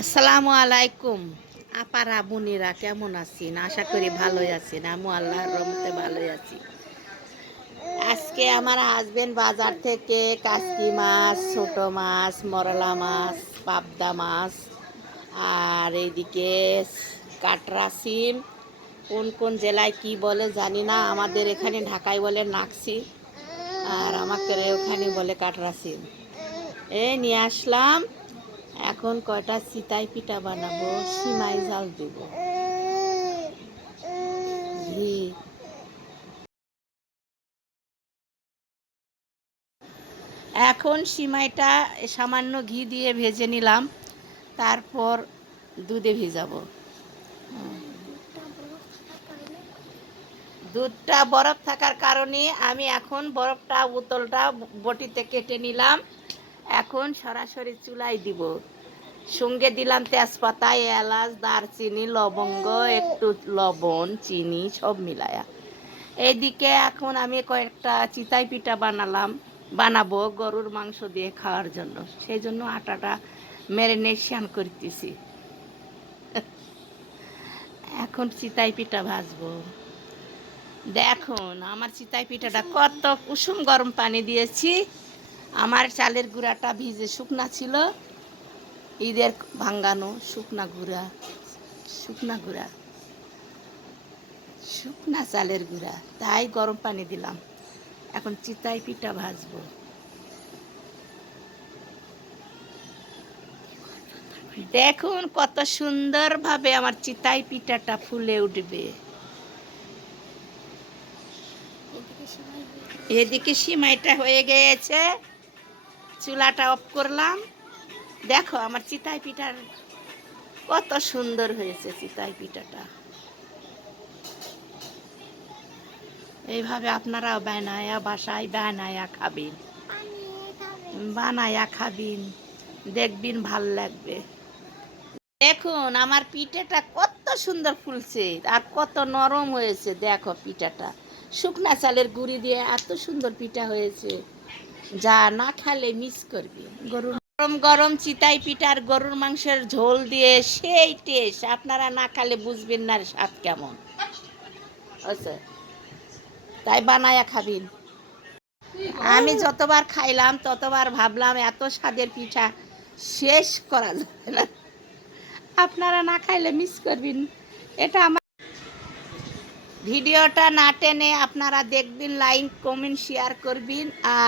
আসসালামু আলাইকুম আপারা বোনেরা, কেমন আছেন? আশা করি ভালোই আছেন। আমি আল্লাহর রহমতে ভালোই আছি। আজকে আমার হাজবেন্ড বাজার থেকে কাসকি মাছ, ছোট মাছ, মরলা মাছ, পাবদা মাছ আর এইদিকে কাটরা সিম, কোন কোন জেলায় কি বলে জানি না, আমাদের এখানে ঢাকায় বলে নাকসি আর আমাকে ওখানে বলে কাটরা সিম, নিয়ে আসলাম। এখন কয়টা চিতাই পিঠা বানাবো, সিমাই জাল দেব। ঘি এখন সিমাইটা সামান্য ঘি দিয়ে ভেজে নিলাম, তারপর দুধে ভেজাবো। দুধটা বরফ থাকার কারণে আমি এখন বরফটা বোতলটা বটিতে কেটে নিলাম। এখন সরাসরি চুলায় দিব। সঙ্গে দিলাম তেজপাতা, এলাচ, দারচিনি, লবঙ্গ, একটু লবণ, চিনি সব মিলায়া। এইদিকে এখন আমি কয়েকটা চিতাই পিঠা বানাবো গরুর মাংস দিয়ে খাওয়ার জন্য। সেই জন্য আটাটা ম্যারিনেশন করতেছি। এখন চিতাই পিঠা ভাজবো। দেখুন আমার চিতাই পিঠাটা কত কুসুম গরম পানি দিয়েছি। আমার চালের গুঁড়াটা ভিজে শুকনা ছিল, ঈদের ভাঙ্গানো শুকনা শুকনা চালের গুঁড়া, তাই গরম পানি দিলাম। এখন চিতাই পিঠা ভাজবো। দেখুন কত সুন্দরভাবে আমার চিতাই পিঠাটা ফুলে উঠবে। এদিকে সিমাইটা হয়ে গিয়েছে, চুলাটা অফ করলাম। দেখো আমার চিতাই পিঠার কত সুন্দর হয়েছে চিতাই পিঠাটা। এইভাবে আপনারাও বাসায় বানায়া খাবেন, দেখবেন ভাল লাগবে। দেখুন আমার পিঠাটা কত সুন্দর ফুলছে আর কত নরম হয়েছে। দেখো পিঠাটা শুকনা চালের গুঁড়ি দিয়ে এত সুন্দর পিঠা হয়েছে, যা না খেলে মিস করবি। গরম গরম চিতাই পিঠার গরুর মাংসের ঝোল দিয়ে সেই টেস্ট, আপনারা না খেলে বুঝবেন না স্বাদ কেমন। আচ্ছা, তাই বানায়া খাবেন। আমি যতবার খাইলাম ততবার ভাবলাম এত স্বাদের পিঠা শেষ করা যাবে না। আপনারা না খাইলে মিস করবেন। এটা আমার ভিডিওটা না টেনে আপনারা দেখবেন, লাইক কমেন্ট শেয়ার করবেন। আর